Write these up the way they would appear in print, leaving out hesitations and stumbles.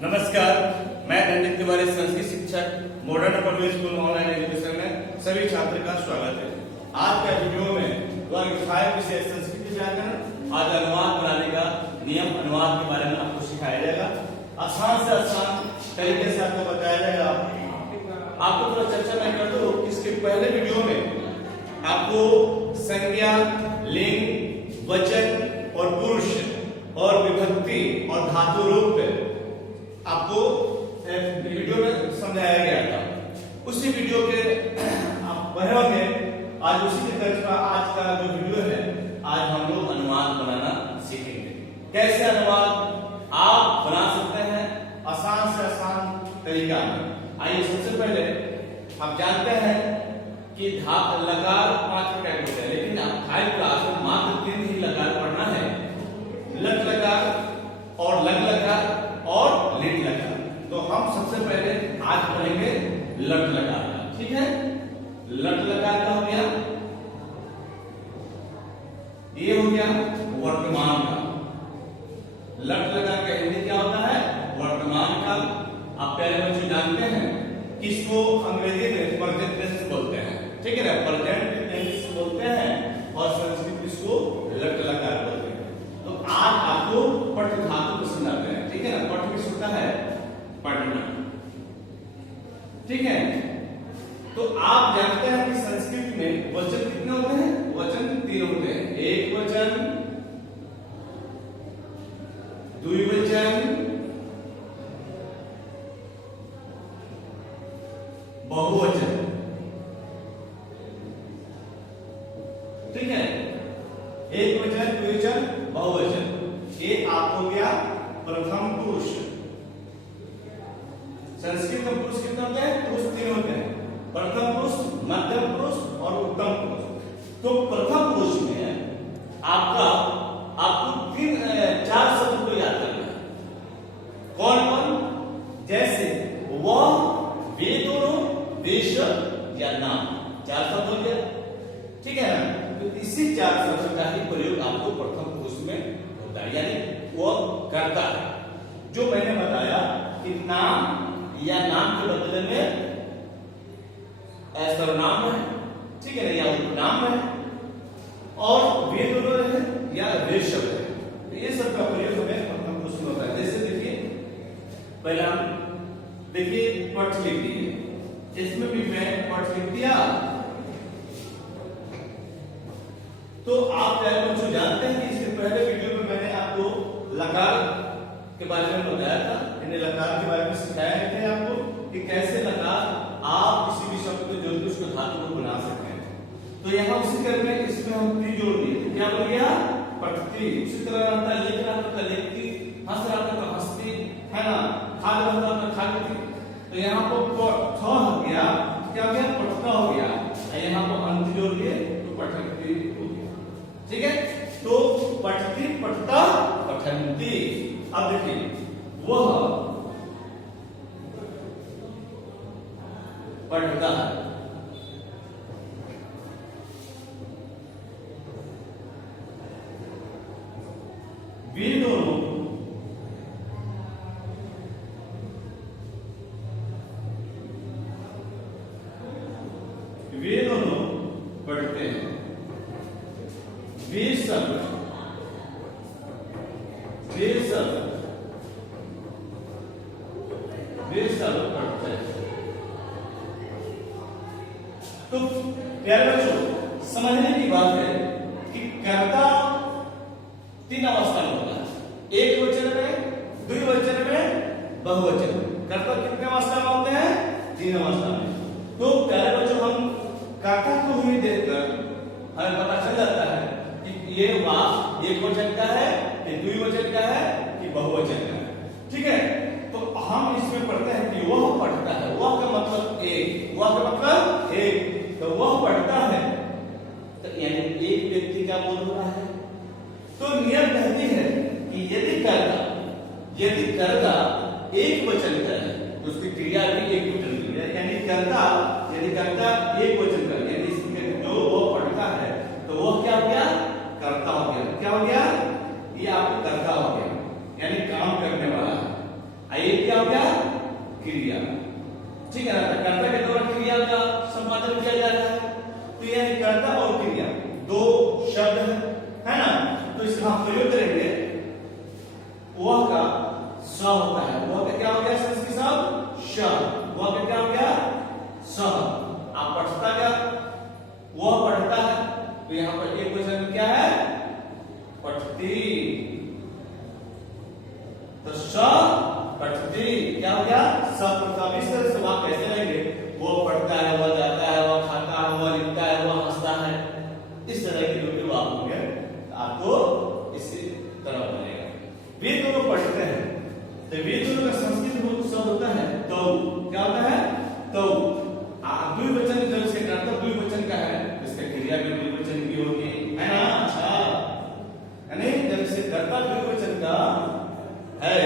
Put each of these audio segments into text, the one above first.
नमस्कार, मैं रंजित तिवारी संस्कृत शिक्षक modern public school online education में सभी छात्र का स्वागत है। आज का वीडियो में वर्ग 5 विषय संस्कृत व्याकरण आज अनुवाद बनाने का नियम अनुवाद के बारे में आपको सिखाया जाएगा। आसान से आसान तरीके से आपको बताया जाएगा। आपको थोड़ा चर्चा मैं कर दूं, इसके पहले वीडियो में आपको संज्ञा, लिंग, वचन और पुरुष और विभक्ति और धातु रूप आपको वीडियो में समझाया गया था। उसी वीडियो के आप पढ़े होंगे। आज उसी के तर्ज पर आज का जो वीडियो है, आज हम लोग अनुवाद बनाना सीखेंगे। कैसे अनुवाद आप बना सकते हैं आसान से आसान तरीका में। आइए सबसे पहले आप जानते हैं कि लकार 5 प्रकार के होते हैं, लेकिन आप 5 क्लास में मात्र 3 ही लकार पढ़ना है। लट लकार और लग लकार और लिट लकार। तो हम सबसे पहले आज पढ़ेंगे लट लकार का, ठीक है। लट लकार का हो गया, ये हो गया वर्तमान का। लट लकार का हिंदी क्या होता है? वर्तमान काल। आप प्यारे बच्चे जानते हैं कि इसको अंग्रेजी में प्रेजेंट टेंस बोलते हैं, ठीक है ना। प्रेजेंट टेंस बोलते हैं और संस्कृत में इसको लट लकार बोलते हैं। तो आज आपको पठ धातु पसंद आते हैं, ठीक है ना। पठ भी होता है पढ़ना, ठीक है। तो आप जानते हैं कि संस्कृत में वचन कितने होते हैं? वचन 3 होते हैं। एक वचन, द्विवचन, बहुवचन, ठीक है। एक वचन, द्विवचन, बहुवचन। ये आप हो गया प्रथम पुरुष। संस्कृत में पुरुष कितने होते हैं? पुरुष 3 होते हैं। प्रथम पुरुष, मध्यम पुरुष और उत्तम पुरुष। तो प्रथम पुरुष में आपको 4 शब्द को याद करना है। कौन कौन? जैसे वह, वे दोनों, देश या नाम। 4 शब्द हो गया, ठीक है ना। तो इसी 4 शब्द का ही प्रयोग आपको प्रथम पुरुष में होता है, यानी वो करता है। जो मैंने बताया कि नाम या नाम के बदले में सर्वनाम है, ठीक है ना, या उपनाम है, और वे दोनों है या वे शब्द है। तो ये सब का प्रयोग हमें प्रथम पुरुष में होता है। जैसे देखिए, पहला देखिए पठ लिख दिए, इसमें भी मैं पठ लिख दिया। तो आप चाहे बच्चों जानते हैं कि इसके पहले वीडियो में मैंने आपको लकार के बारे में बताया था। मैंने लकार के बारे में सिखाया थे आपको कि कैसे लकार आप किसी भी शब्द को जोड़ के उसको धातु को बना सकते हैं। तो यहाँ उसी क्रम में इसमें हम ती जोड़ दिए। तो क्या बन गया? पठती। उसी तरह रहता है लिख रहा था लिखती, हंस रहा था हंसती, है ना, खा रहा था खाती। तो यहाँ पर थ हो गया, क्या हो गया? पठता हो गया। यहाँ पर अंत जोड़ दिए तो पठती हो गया, ठीक है। तो पठती, पठता, पठंती। अब देखिए, वह पढ़ता है, वे दोनों पढ़ते हैं। वे सब पढ़ते हैं। तो प्यारे बच्चों, समझने की बात है कि कर्ता 3 अवस्था में होता है। एक वचन में, द्विवचन में, बहुवचन। कर्ता कितने अवस्था में होते हैं? 3 अवस्था में। तो प्यारे बच्चों, हम कर्ता को ही देखकर हमें पता चल जाता है कि ये वाक एक वचन का है, कि द्विवचन का है, कि बहुवचन का है, ठीक है। तो हम इसमें पढ़ते हैं कि वह पढ़ता है। वह का मतलब एक, वह का मतलब एक। तो वह पढ़ता है, तो यानी एक व्यक्ति का बोल रहा है। तो नियम कहती है कि यदि कर्ता एक वचन का है तो उसकी क्रिया भी एक वचन की है। यानी यदि कर्ता एक वचन का, यानी इसमें जो वो पढ़ता है तो वह क्या हो गया? कर्ता हो गया। क्या हो गया? ये आपको कर्ता हो गया, यानी काम करने वाला है। ये क्या हो गया? क्रिया। ठीक है ना? कर्ता के द्वारा क्रिया का संपादन किया जा रहा है, तो यानी कर्ता और क्रिया दो शब्द है ना, तो इसका हम प्रयोग करेंगे। वह का स होता है, वह का क्या हो गया संस्कृत शब्द श, वह का क्या हो गया स। आप पठता का वह पढ़ता है, तो यहां पर एक वचन में क्या है? पठती। तो स पठती क्या हो गया? सब प्रथम। इस तरह से वाक्य कैसे रहेंगे? वो पढ़ता है, वह जाता है, वह खाता है, वह लिखता है, वह हंसता है। इस तरह के जो भी वाक्य होंगे आपको इसी तरह बनेगा। वे दोनों पढ़ते हैं, तो वे दोनों का संस्कृत शब्द होता है तो। क्या होता है? तो द्विवचन जब से कर्ता द्विवचन का है, इसका क्रिया भी द्विवचन की होगी, है ना? अच्छा, यानी जब से कर्ता द्विवचन का है,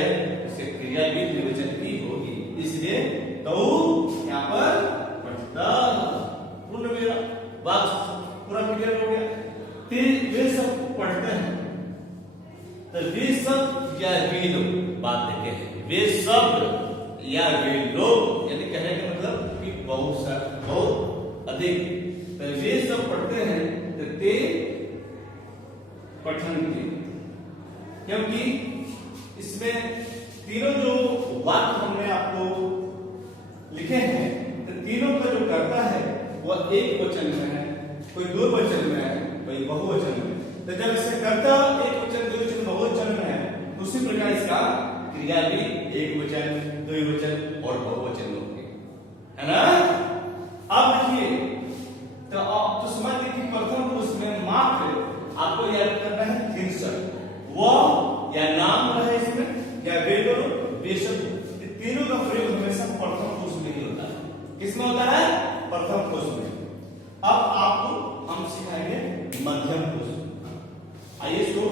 इससे क्रिया भी द्विवचन की होगी, इसलिए तो यहाँ पर पठता। पूर्ण मेरा बात पूरा क्लियर हो गया। वे सब पढ़ते हैं, तो वे सब या वे लोग बात देते हैं। वे शब्द या वे लोग, यानी कहने का मतलब कि बहुत सा बहुत अधिक, तो वे सब पढ़ते हैं, तो ते पठन के, क्योंकि इसमें तीनों जो वाक्य हमने आपको लिखे हैं, तो तीनों का जो करता है वह एक वचन में है, कोई दो वचन में है, कोई बहुवचन में। तो जब इससे कर्ता एक वचन, दो वचन, बहुवचन में है, तो उसी प्रकार इसका क्रिया भी एक वचन, द्विवचन और बहुवचन होंगे, है ना? अब देखिए, तो आप तो समझ लीजिए कि प्रथम पुरुष में मात्र आपको याद करना है 63, वह या नाम रहे इसमें या वे दोनों वे शब्द, तीनों का प्रयोग हमेशा प्रथम पुरुष में ही होता है। किसमें होता है? प्रथम पुरुष में। अब आपको हम सिखाएंगे मध्यम पुरुष। आइए इसको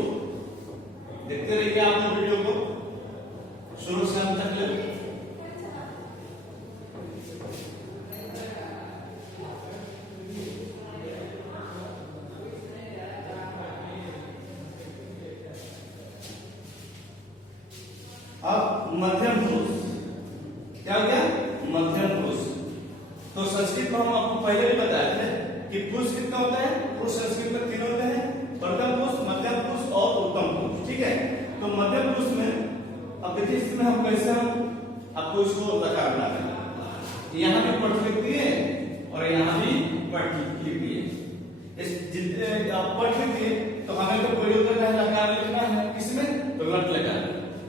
देखते रहिए, आप वीडियो को शुरू से अंत तक ले। अब मध्यम पुरुष क्या हो गया? मध्यम पुरुष। तो संस्कृत में हम आपको पहले भी बताए थे कि पुरुष कितना होता है? पुरुष संस्कृत में तीन होते हैं, प्रथम पुरुष, मध्यम पुरुष और उत्तम पुरुष। ठीक है, तो मध्यम पुरुष में अब देखिए इसमें हम कैसे हम आपको इसको लकार बना देंगे। यहाँ भी पठ लिख दिए और यहाँ भी पठ लिख दिए। इस जितने आप पठ लिख दिए तो हमें तो प्रयोग करना है, लकार लिखना है, किसमें? तो लट लकार।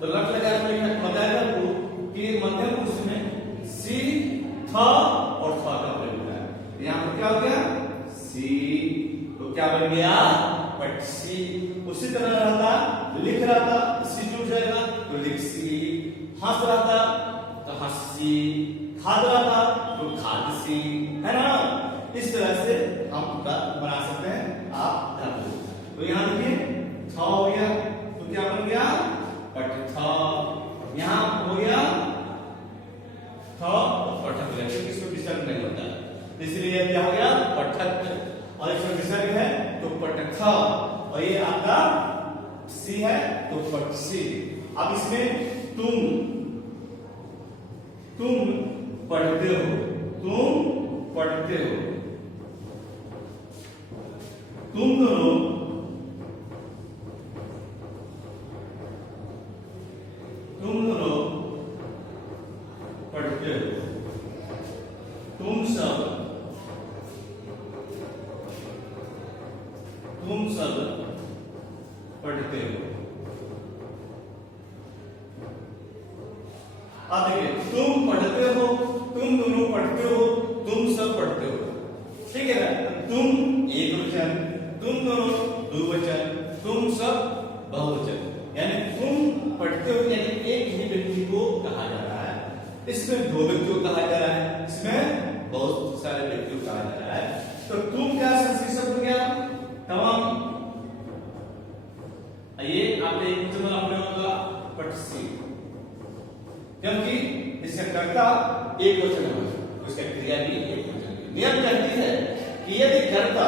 तो लट लकार में लिखना बताया आपको कि मध्यम पुरुष में सी, थ और थ का प्रयोग होता है। यहाँ पर क्या हो गया? सी, तो क्या बन गया? पटसी। उसी तरह रहता, लिख रहा था, सी जुड़ जाएगा तो लिखसी, हंस रहा था तो हंसी, खाद रहा था तो खादसी, है ना? इस तरह से हम बना सकते हैं आप धातु। तो यहाँ देखिए छ हो गया, तो क्या बन गया? पठ। यहाँ हो गया थ पठक, इसमें विसर्ग नहीं होता, इसलिए क्या हो गया? पठक। और इसमें विसर्ग है तो पठक, और ये आपका सी है तो पटसी। अब इसमें तुम पढ़ते हो, तुम पढ़ते हो, तुम दोनों पढ़ते हो, तुम सब पढ़ते हो। अब देखिए, तुम पढ़ते हो, तुम दोनों पढ़ते हो, तुम सब पढ़ते हो। ठीक है ना? तुम एक वचन, तुम दोनों द्विवचन, तुम सब बहुवचन। यानी तुम पढ़ते हो यानी एक ही व्यक्ति को कहा जा रहा है, इसमें दो व्यक्तियों को कहा जा रहा है, इसमें बहुत सारे व्यक्तियों को कहा जा रहा है। तो तुम क्या संस्कृत शब्द हो गया? तमाम। ये आपने एक वचन आपने होगा पटसी, क्योंकि इसका कर्ता एक वचन है, उसका क्रिया भी एक वचन है। नियम कहती है कि यदि कर्ता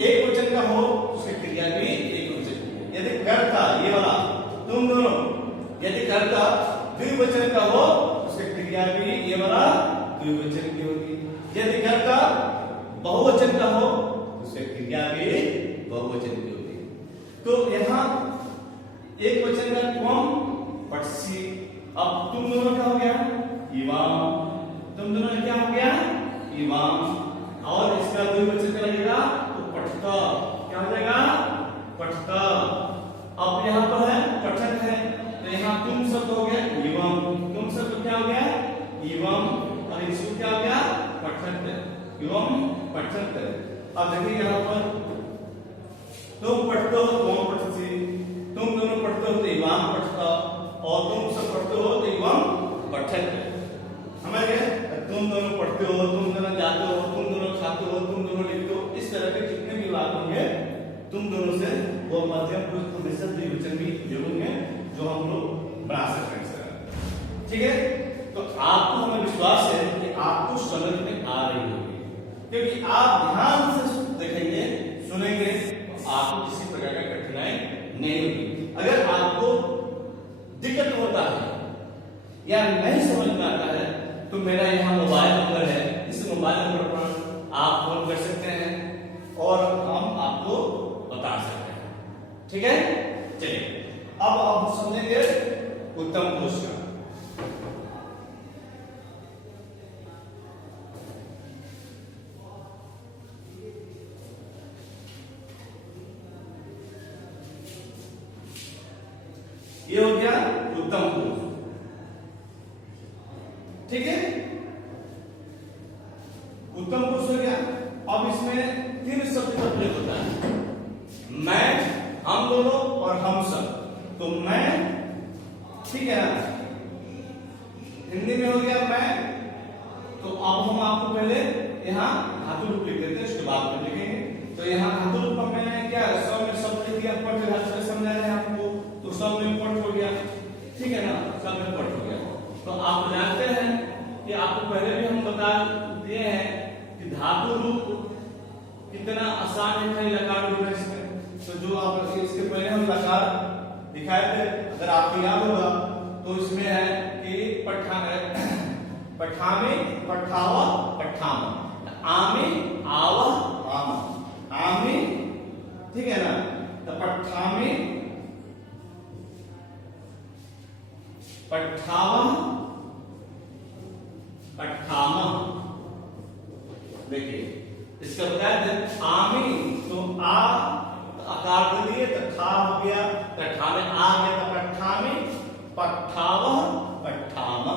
एक वचन का हो, उसकी क्रिया भी एक वचन की है। यदि कर्ता ये वाला तुम दोनों यदि कर्ता द्विवचन का हो उसकी क्रिया भी ये वाला द्विवचन की होगी। यदि कर्ता बहुवचन का हो उसकी क्रिया भी बहुवचन की होगी। तो यहाँ एक वचन का त्वम पठसी। अब तुम दोनों क्या हो गया इवाम, तुम दोनों क्या हो गया इवाम। और इसका द्विवचन का लगेगा तो पठता, क्या हो जाएगा पठता। अब यहाँ पर है पठक है तो यहाँ तुम शब्द हो गया इवम, तुम शब्द क्या हो गया इवम और इसको क्या हो गया पठक इवम पठक। अब देखिए यहाँ पर तुम पढ़ते हो तुम पठसी, तुम दोनों पढ़ते हो तो इवाम पठता और तुम सब पढ़ते हो तो इवम पठक। समझ गए? तुम दोनों पढ़ते हो, तुम दोनों जाते हो, तुम दोनों खाते हो, तुम दोनों लिखते हो, इस तरह के जितने भी वाक्य होंगे तुम दोनों से वो मध्यम पुरुष हमेशा द्विवचन भी उपयोग होंगे जो हम लोग बना सकते हैं। ठीक है, तो आपको हमें विश्वास है कि आपको समझ में आ रही होगी, क्योंकि आप ध्यान से देखेंगे सुनेंगे तो आपको किसी प्रकार का कठिनाई नहीं होगी। अगर आपको दिक्कत होता है या नहीं समझ में आता है तो मेरा यहाँ मोबाइल नंबर है, इस मोबाइल नंबर पर आप फोन कर सकते हैं और हम आपको बता सकते हैं। ठीक है, चलिए अब आप समझेंगे उत्तम पुरुष का। ये हो गया उत्तम पुरुष। ठीक है, उत्तम पुरुष हो गया। अब इसमें तीन शब्द का प्रयोग होता है, मैं, हम दोनों और हम सब। तो मैं, ठीक है ना, हिंदी में हो गया मैं। तो अब हम आपको पहले यहाँ धातु रूप लिख देते हैं, उसके बाद में लिखेंगे। तो यहाँ धातु रूप में मैंने क्या सब में शब्द लिख दिया, पट धातु से समझाया है आपको, तो सब में पट हो गया। ठीक है ना, सब में पट हो गया। तो आप जानते हैं कि आपको पहले भी हम बता दिए हैं कि धातु रूप कितना आसान है लकार रूप है इसमें। तो जो आप इसके पहले हम लकार दिखाए थे, अगर आपको याद होगा तो इसमें है कि पठामे पठावा पठामा, आमे आवा आमा, आमे, ठीक है ना, तो पठामे पठावा पठामा। देखिए इसका बता दें, आमी तो आ आकार दे दिए तो खा हो गया, पठा में आ गया तो पठा में पठावा पठामा।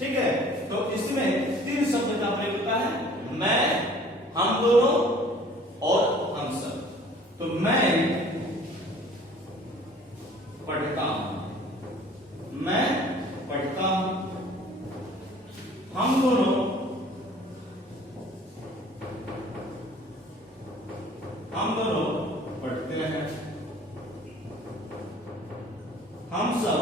ठीक है, तो इसमें तीन शब्द का प्रयोग होता है, मैं, हम दोनों और हम सब। तो मैं पढ़ता हूं, मैं पढ़ता हूं, हम दोनों पढ़ते हैं, हम सब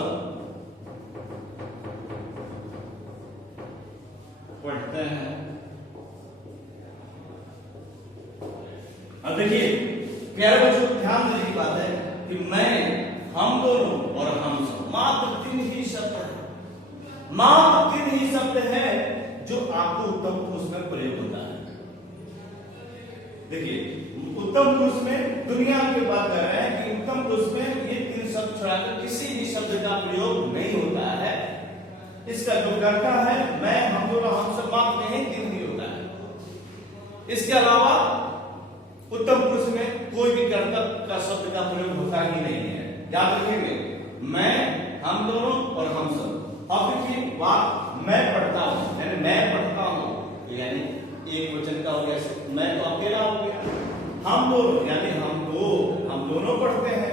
पढ़ते हैं। अब देखिए प्यारे बच्चों, ध्यान देने की बात है कि मैं, हम दोनों और हम सब, मात्र तीन ही शब्द है, मात्र तीन ही शब्द है जो आपको उत्तम पुरुष में प्रयोग होता है। देखिए उत्तम पुरुष में दुनिया की बात कर रहे हैं कि उत्तम पुरुष में ये तीन शब्द छोड़ाकर किसी भी शब्द का प्रयोग नहीं होता है। इसका जो करता है मैं, हम दोनों, हम सब, मात्र में ही तीन ही होता है। इसके अलावा उत्तम पुरुष में कोई भी कर्ता का शब्द का प्रयोग होता ही नहीं है। याद रखेंगे, मैं, हम दोनों और हम सब। अब देखिए बात, मैं पढ़ता हूं यानी मैं पढ़ता हूं, यानी एक वचन का हो गया, मैं तो अकेला हो गया। हम दोनों यानी हम दोनों पढ़ते हैं,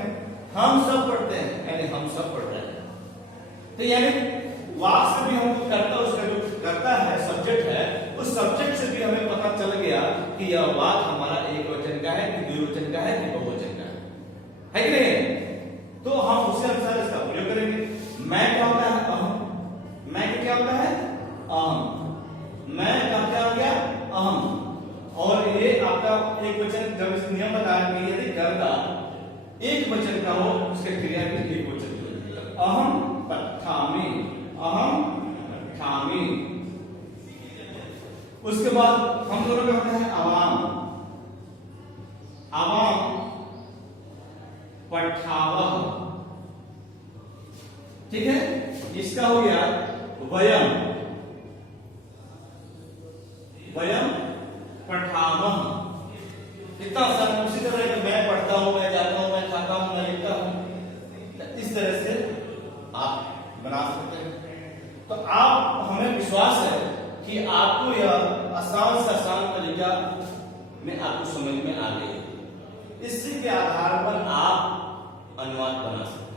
हम सब पढ़ते हैं यानी हम सब पढ़ते हैं। तो यानी वाक से भी हमको करता, उसका जो करता है सब्जेक्ट है, उस सब्जेक्ट से भी हमें पता चल गया कि यह वाक हमारा एक वचन का है कि द्विवचन का है कि बहुवचन का है कि नहीं? तो हम उसी अनुसार इसका प्रयोग करेंगे। मैं क्या होता है अहम, मैं क्या होता है अहम, मैं का क्या हो गया अहम। और ये आपका एक वचन, जब इस नियम बताया कि यदि कर्ता एक वचन का हो उसके क्रिया भी एक वचन की होती है। अहम उसके बाद हम दोनों में होते हैं अवाम, अवाम पठावह, ठीक है। इसका हो गया वयम, वयम पठावह। इतना आसान। उसी तरह कि मैं पढ़ता हूं, मैं जाता हूं, मैं खाता हूं, मैं लिखता हूं, इस तरह से आप बना सकते हैं। तो आप, हमें विश्वास है कि आपको यह आसान से आसान तरीका में आपको समझ में आ गई। इसी के आधार पर आप अनुवाद बना सकते हैं।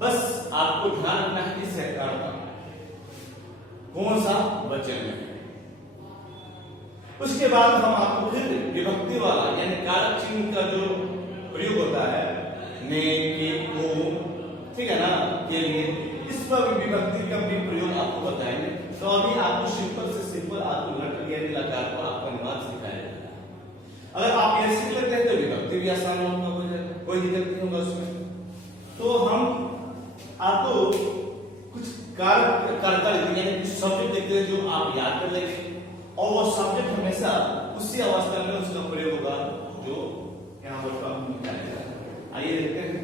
बस आपको ध्यान रखना है इस हेक्टर का कौन सा वचन है। उसके बाद हम आपको फिर विभक्ति वाला यानी कारक चिन्ह का जो प्रयोग होता है, ने, के, को, ठीक है ना, के लिए, इस पर विभक्ति का भी प्रयोग आपको बताएंगे। तो अभी आपको सिंपल से सिंपल आपको लकार को आपको अनुवाद सिखाया जाएगा। अगर आप ये सीख लेते हैं तो विभक्ति भी आसान होगा, हो जाएगा, कोई दिक्कत नहीं होगा उसमें। तो हम आपको कुछ कारक यानी कुछ सब्जेक्ट देखते हैं जो आप याद कर लेंगे, और वो सब्जेक्ट हमेशा उसी अवस्था में उसका प्रयोग होगा जो यहाँ पर हम निकालेंगे। आइए देखते हैं।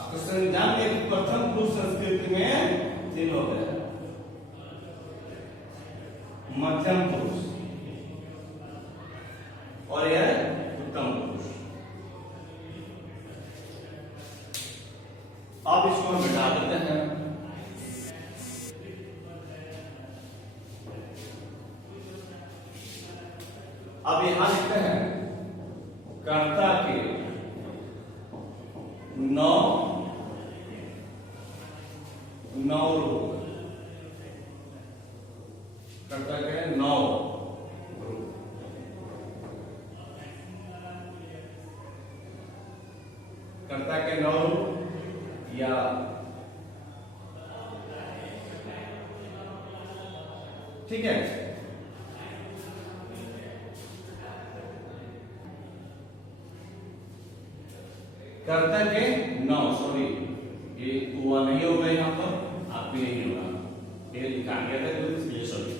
आपको संज्ञान के प्रथम पुरुष संस्कृति में तीन हो गए, मध्यम पुरुष और यह उत्तम पुरुष। अब इसको हम मिटा देते हैं। अब यहां लिखते हैं कर्ता के 9 रूप, कर्ता के 9 रूप। कर्ता के 9 रूप या ठीक है। कर्ता के 9, सॉरी ये हुआ नहीं होगा, यहां पर आप भी नहीं होगा, ये लिखा गया था तो इसलिए सॉरी।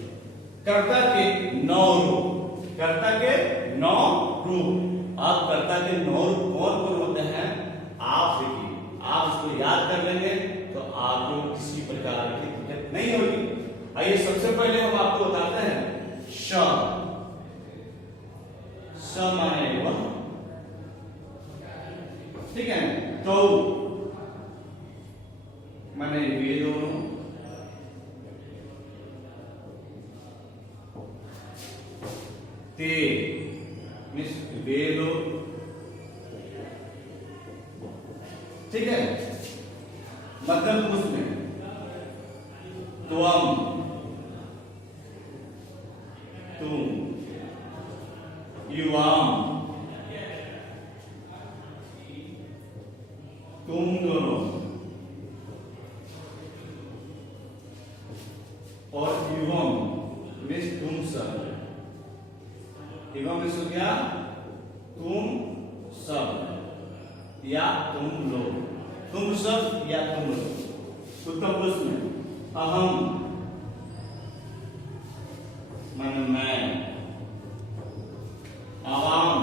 कर्ता के 9 रूप, कर्ता के 9 रूप। आप कर्ता के 9 रूप कौन कौन होते हैं आप देखिए, आप इसको याद कर लेंगे तो आपको किसी प्रकार की दिक्कत नहीं होगी। आइए सबसे पहले हम आपको बताते हैं श। स माने वह, ठीक है। तो माने वे दोनों, ते मिस वे लोग, ठीक है। मध्यम पुरुष में त्वम, तुम, युवाम, तुम दोनों, और युवम मिस तुम सब। युवम मिस क्या, तुम सब या तुम लोग, तुम सब या तुम लोग। उत्तम पुरुष में अहम माने मैं, आवाम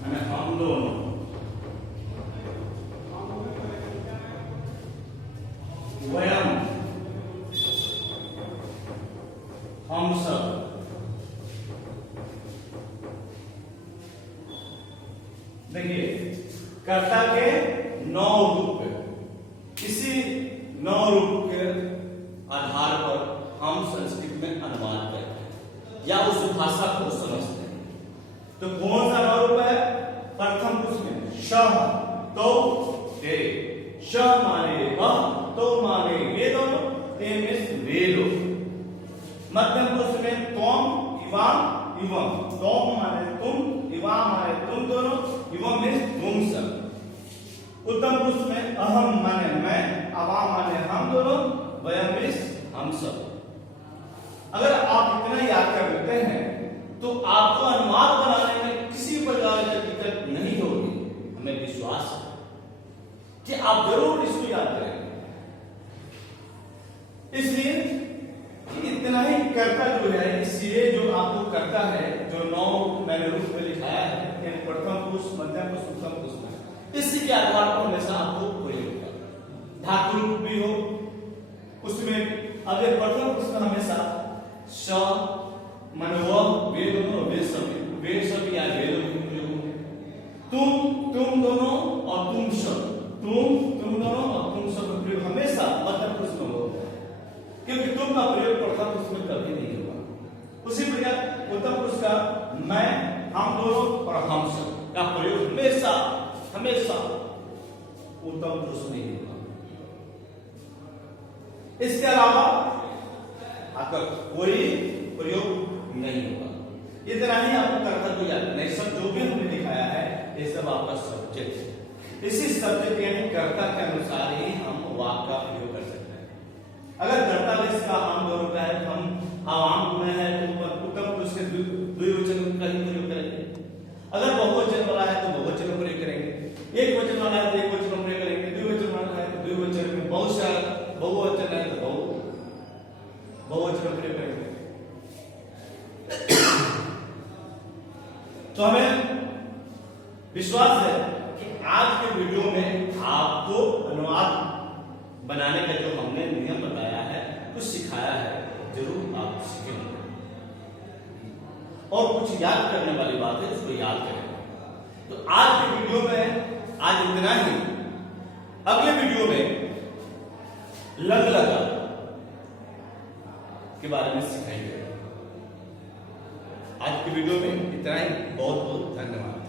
माने हम दोनों, वयम हम सब। देखिए कर्ता के 9 रूप, इसी 9 रूप के आधार पर हम संस्कृत में अनुवाद करते हैं या उस भाषा को समझते हैं। तो कौन सा 9 रूप है? प्रथम पुरुष में श, तो, ते। श माने वह, तो माने वे दोनों, ते में वे लोग। मध्यम पुरुष में त्वम, इवाम, युवम। त्वम माने तुम, इवाम माने तुम दोनों, युवम में तुम सब। उत्तम पुरुष में अहम माने मैं, अवाम माने हम दोनों, वयम में हम सब। अगर आप उसको याद करेंगे। इसलिए इतना ही कर्ता जो है, इसलिए जो आपको करता है, जो 9 मैंने रूप में लिखाया है, यानी प्रथम पुरुष, मध्यम पुरुष, उत्तम पुरुष में, इसी के आधार पर हमेशा आपको प्रयोग होगा। धातु रूप भी हो उसमें, अब ये प्रथम पुरुष में हमेशा स मन वे दोनों, वे सब या वे दोनों, तुम दोनों और तुम सब, तुम दोनों और तुम सब का प्रयोग हमेशा मध्यम पुरुष में होगा, क्योंकि तुम का प्रयोग प्रथम पुरुष में कभी नहीं होगा। उसी प्रकार उत्तम पुरुष का मैं, हम दोनों और हम सब का प्रयोग हमेशा उत्तम पुरुष में ही होगा। इसके अलावा आपका कोई प्रयोग नहीं होगा। इतना ही आपको कर्ता को याद नहीं, सब जो भी हमने दिखाया है ये सब आपका सब्जेक्ट है। इसी सब्जेक्ट यानी कर्ता के अनुसार ही हम वाक्य का प्रयोग कर सकते हैं। अगर कर्ता इसका हम दोनों का है, हम आवाम में है तो उत्तम पुरुष के द्विवचन का ही प्रयोग करेंगे। अगर बहुवचन वाला है तो बहुवचन का प्रयोग करेंगे, एक वचन वाला है तो एक वचन का प्रयोग करेंगे, द्विवचन वाला है तो द्विवचन में, बहुवचन है तो बहुवचन का प्रयोग करेंगे। तो हमें विश्वास है कि आज के वीडियो में आपको अनुवाद बनाने का जो हमने नियम बताया है, कुछ सिखाया है, जरूर आप सीखे होंगे और कुछ याद करने वाली बात है उसको याद करें। तो आज के वीडियो में आज इतना ही। अगले वीडियो में लग लगा के बारे में सिखाएंगे। आज की वीडियो में इतना ही। बहुत बहुत धन्यवाद।